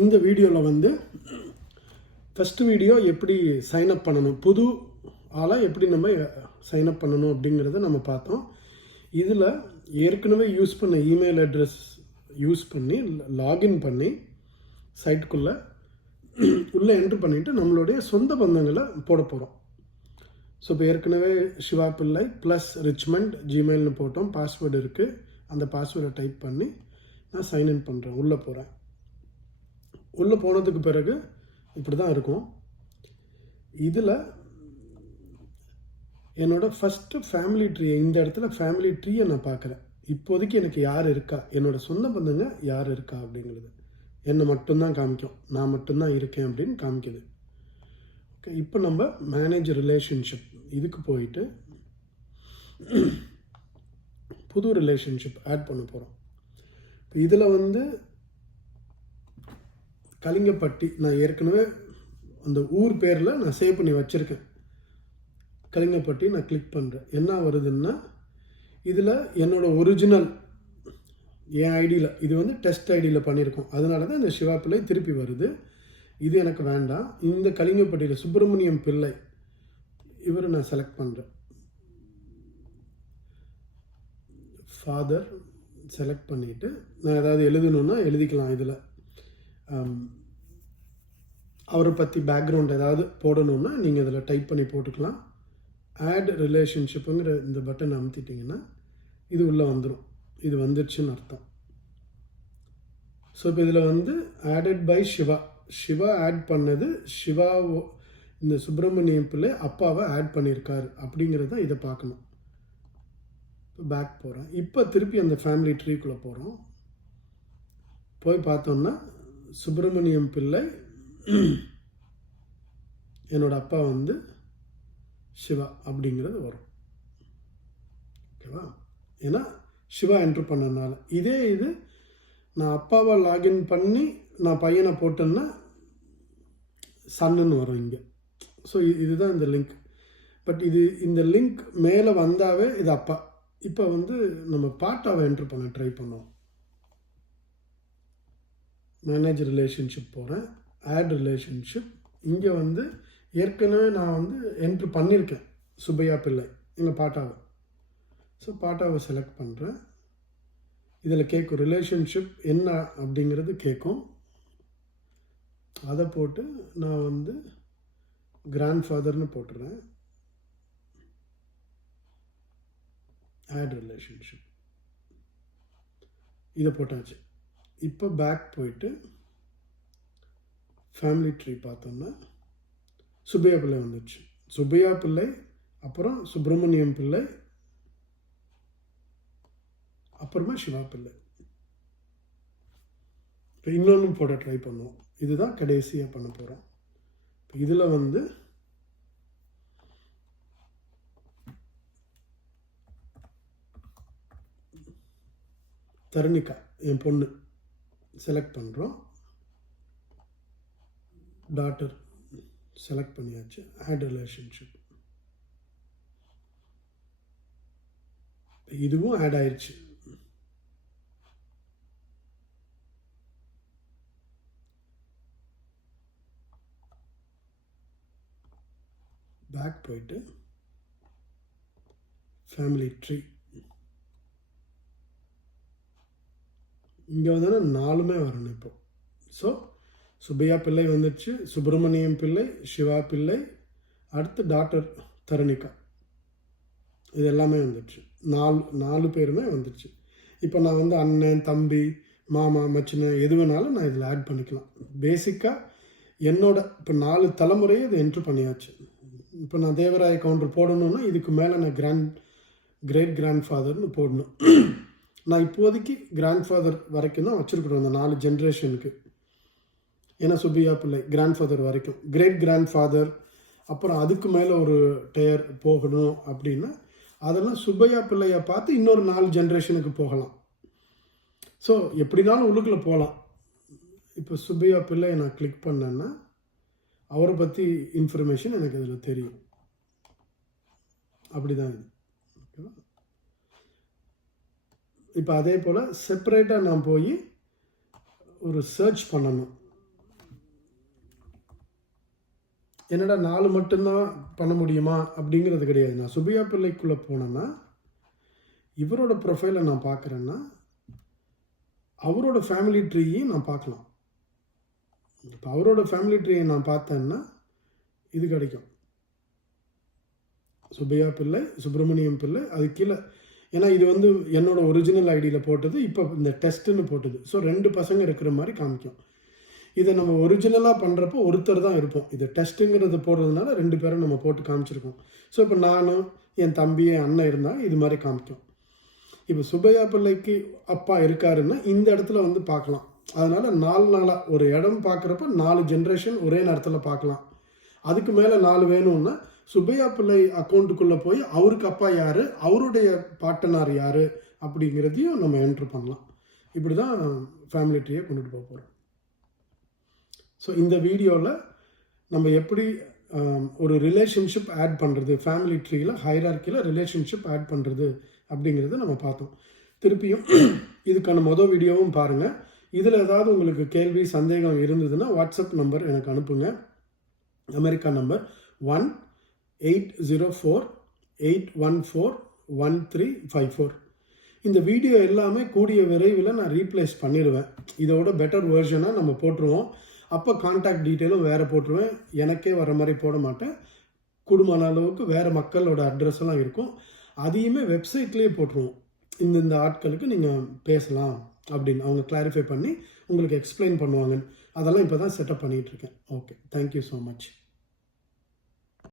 இந்த வீடியோவில் வந்து ஃபஸ்ட்டு வீடியோ எப்படி சைன்அப் பண்ணணும், புது ஆளாக எப்படி நம்ம சைன்அப் பண்ணணும் அப்படிங்கிறத நம்ம பார்த்தோம். இதில் ஏற்கனவே யூஸ் பண்ண இமெயில் அட்ரஸ் யூஸ் பண்ணி லாகின் பண்ணி சைட்டுக்குள்ளே உள்ளே என்ட்ரு பண்ணிவிட்டு நம்மளுடைய சொந்த பந்தங்களை போட போகிறோம். ஸோ இப்போ ஏற்கனவே சிவா பிள்ளை ப்ளஸ் ரிச்மண்ட் ஜிமெயில்னு போட்டோம், பாஸ்வேர்டு இருக்குது. அந்த பாஸ்வேர்டை டைப் பண்ணி நான் சைன்இன் பண்ணுறேன், உள்ளே போகிறேன். உள்ளே போனதுக்கு பிறகு இப்படி தான் இருக்கும். இதில் என்னோடய ஃபஸ்ட்டு ஃபேமிலி ட்ரீயை, இந்த இடத்துல ஃபேமிலி ட்ரீயை நான் பார்க்குறேன். இப்போதைக்கு எனக்கு யார் இருக்கா, என்னோடய சொந்த பந்தங்க யார் இருக்கா அப்படிங்கிறது என்னை மட்டும்தான் காமிக்கும். நான் மட்டும்தான் இருக்கேன் அப்படின்னு காமிக்குது. ஓகே, இப்போ நம்ம மேனேஜ் ரிலேஷன்ஷிப் இதுக்கு போயிட்டு புது ரிலேஷன்ஷிப் ஆட் பண்ண போகிறோம். இப்போ இதில் வந்து கலிங்கப்பட்டி நான் ஏற்கனவே அந்த ஊர் பேரில் நான் சேவ் பண்ணி வச்சுருக்கேன். கலிங்கப்பட்டி நான் கிளிக் பண்ணுறேன். என்ன வருதுன்னா, இதில் என்னோடய ஒரிஜினல் என் ஐடியில், இது வந்து டெஸ்ட் ஐடியில் பண்ணியிருக்கோம். அதனால தான் இந்த சிவா பிள்ளை திருப்பி வருது. இது எனக்கு வேண்டாம். இந்த கலிங்கப்பட்டியில் சுப்பிரமணியம் பிள்ளை இவரை நான் செலக்ட் பண்ணுறேன். ஃபாதர் செலக்ட் பண்ணிவிட்டு நான் ஏதாவது எழுதணுன்னா எழுதிக்கலாம். இதில் அவரை பற்றி பேக்ரவுண்ட் ஏதாவது போடணுன்னா நீங்கள் இதில் டைப் பண்ணி போட்டுக்கலாம். ஆட் ரிலேஷன்ஷிப்புங்கிற இந்த பட்டன் அமுத்திட்டிங்கன்னா இது உள்ளே வந்துடும். இது வந்துடுச்சுன்னு அர்த்தம். ஸோ இப்போ இதில் வந்து added by Siva, Siva add பண்ணது, சிவா இந்த சுப்பிரமணியம் பிள்ளை அப்பாவை ஆட் பண்ணியிருக்காரு அப்படிங்கிறத இதை பார்க்கணும். இப்போ பேக் போகிறேன். இப்போ திருப்பி அந்த ஃபேமிலி ட்ரீக்குள்ளே போகிறோம். போய் பார்த்தோம்னா சுப்பிரமணியம் பிள்ளை என்னோட அப்பா வந்து சிவா அப்படிங்கிறது வரும். ஓகேவா? ஏன்னா சிவா என்ட்ரு பண்ணனால. இதே இது நான் அப்பாவை லாகின் பண்ணி நான் பையனை போட்டேன்னா சன்னுன்னு வரும் இங்கே. ஸோ இதுதான் இந்த லிங்க். பட் இந்த லிங்க் மேலே வந்தாவே இது அப்பா. இப்போ வந்து நம்ம பாட்டாவை என்ட்ரு பண்ண ட்ரை பண்ணுவோம். மேனேஜ் ரிலேஷன்ஷிப் போகிறேன். Add relationship. இங்கே வந்து ஏற்கனவே நான் வந்து என்ட்ரு பண்ணியிருக்கேன் சுப்பையா பிள்ளை எங்கள் பாட்டாவை. ஸோ பாட்டாவை செலக்ட் பண்ணுறேன். இதில் கேட்கும் ரிலேஷன்ஷிப் என்ன அப்படிங்கிறது கேட்கும். அதை போட்டு நான் வந்து கிராண்ட் ஃபாதர்னு போட்டுறேன். ஆட் ரிலேஷன்ஷிப் இதை போட்டாச்சு. இப்போ பேக் போயிட்டு ஃபேமிலி ட்ரீ பார்த்தோம்னா சுப்பையா பிள்ளை வந்துடுச்சு. சுப்பையா பிள்ளை, அப்புறம் சுப்பிரமணியம் பிள்ளை, அப்புறமா சிவா பிள்ளை. இப்போ இன்னொன்று போட ட்ரை பண்ணுவோம். இதுதான் கடைசியாக பண்ண போகிறோம். இப்போ இதில் வந்து தரணிகா என் பொண்ணு செலக்ட் பண்ணுறோம். டாட்டர் செலக்ட் பண்ணியாச்சு. ஆட் ரிலேஷன்ஷிப் இதுவும் ஆட் ஆயிடுச்சு. பேக் போயிட்டு ஃபேமிலி ட்ரீ இங்கே வந்து 4மே வரணும் இப்போ. ஸோ சுப்பையா பிள்ளை வந்துடுச்சு, சுப்பிரமணியம் பிள்ளை, சிவா பிள்ளை, அடுத்து டாக்டர் தரணிகா, இது எல்லாமே வந்துடுச்சு. 4 பேருமே வந்துடுச்சு. இப்போ நான் வந்து அண்ணன், தம்பி, மாமா, மச்சினன் எது வேணாலும் நான் இதில் ஆட் பண்ணிக்கலாம். பேசிக்காக என்னோட இப்போ 4 தலைமுறையை இதை என்ட்ரு பண்ணியாச்சு. இப்போ நான் தேவராய கவுண்டர் போடணுன்னா இதுக்கு மேலே நான் கிரேட் கிராண்ட் ஃபாதர்னு போடணும். நான் இப்போதைக்கு கிராண்ட் ஃபாதர் வரைக்கும் தான் வச்சுருக்குறோம், அந்த 4 ஜென்ரேஷனுக்கு. ஏன்னா சுப்பையா பிள்ளை கிராண்ட் ஃபாதர் வரைக்கும், கிரேட் கிராண்ட் ஃபாதர், அப்புறம் அதுக்கு மேலே ஒரு டயர் போகணும் அப்படின்னா அதெல்லாம் சுப்பையா பிள்ளையை பார்த்து இன்னொரு 4 ஜென்ரேஷனுக்கு போகலாம். ஸோ எப்படினாலும் உள்ளுக்குள்ளே போகலாம். இப்போ சுப்பையா பிள்ளையை நான் கிளிக் பண்ணேன்னா அவரை பற்றி இன்ஃபர்மேஷன் எனக்கு இதில் தெரியும். அப்படி தான் இது. ஓகேவா? இப்போ அதே போல் செப்பரேட்டாக நான் போய் ஒரு சர்ச் பண்ணணும். என்னடா 4 மட்டும்தான் பண்ண முடியுமா அப்படிங்கிறது கிடையாது. நான் சுபையா பிள்ளைக்குள்ளே போனேன்னா இவரோட ப்ரொஃபைலை நான் பார்க்குறேன்னா அவரோட ஃபேமிலி ட்ரீயையும் நான் பார்க்கலாம். இப்போ அவரோட ஃபேமிலி ட்ரீயை நான் பார்த்தேன்னா இது கிடைக்கும். சுபையா பிள்ளை, சுப்பிரமணியம் பிள்ளை, அது கீழே. ஏன்னா இது வந்து என்னோட ஒரிஜினல் ஐடியில் போட்டது, இப்போ இந்த டெஸ்ட்டுன்னு போட்டது. ஸோ 2 பசங்க இருக்கிற மாதிரி காமிக்கும். இதை நம்ம ஒரிஜினலாக பண்ணுறப்போ ஒருத்தர் தான் இருப்போம். இது டெஸ்ட்டுங்கிறது போடுறதுனால 2 பேரும் நம்ம போட்டு காமிச்சிருக்கோம். ஸோ இப்போ நானும் என் தம்பி என் அண்ணன் இருந்தால் இது மாதிரி காமிக்கும். இப்போ சுபையா பிள்ளைக்கு அப்பா இருக்காருன்னா இந்த இடத்துல வந்து பார்க்கலாம். அதனால் 4 நாளாக ஒரு இடம் பார்க்குறப்ப 4 ஜென்ரேஷன் ஒரே நேரத்தில் பார்க்கலாம். அதுக்கு மேலே 4 வேணும்னா சுபையா பிள்ளை அக்கௌண்ட்டுக்குள்ளே போய் அவருக்கு அப்பா யார், அவருடைய பாட்டனார் யார் அப்படிங்கிறதையும் நம்ம என்ட்ரு பண்ணலாம். இப்படி தான் ஃபேமிலி ட்ரீயை கொண்டுட்டு போக போகிறோம். ஸோ இந்த வீடியோவில் நம்ம எப்படி ஒரு ரிலேஷன்ஷிப் ஆட் பண்ணுறது, ஃபேமிலி ட்ரீயில் ஹைரார்க்கியில் ரிலேஷன்ஷிப் ஆட் பண்ணுறது அப்படிங்கிறத நம்ம பார்த்தோம். திருப்பியும் இதுக்கான மொதல் வீடியோவும் பாருங்கள். இதில் ஏதாவது உங்களுக்கு கேள்வி சந்தேகம் இருந்ததுன்னா வாட்ஸ்அப் நம்பர் எனக்கு அனுப்புங்க. America number 1-804-814-1354. இந்த வீடியோ எல்லாமே கூடிய விரைவில் நான் ரீப்ளேஸ் பண்ணிடுவேன். இதோட பெட்டர் வேர்ஷனாக நம்ம போட்டுருவோம். அப்போ கான்டாக்ட் டீட்டெயிலும் வேறு போட்டுருவேன். எனக்கே வர மாதிரி போட மாட்டேன். கூடுமான அளவுக்கு வேறு மக்களோட அட்ரஸ் எல்லாம் இருக்கும். அதையுமே வெப்சைட்லேயே போட்டுருவோம். இந்த ஆட்களுக்கு நீங்கள் பேசலாம் அப்படின்னு அவங்க கிளாரிஃபை பண்ணி உங்களுக்கு எக்ஸ்பிளைன் பண்ணுவாங்க. அதெல்லாம் இப்போ தான் செட்டப் பண்ணிகிட்ருக்கேன். Okay, thank you so much.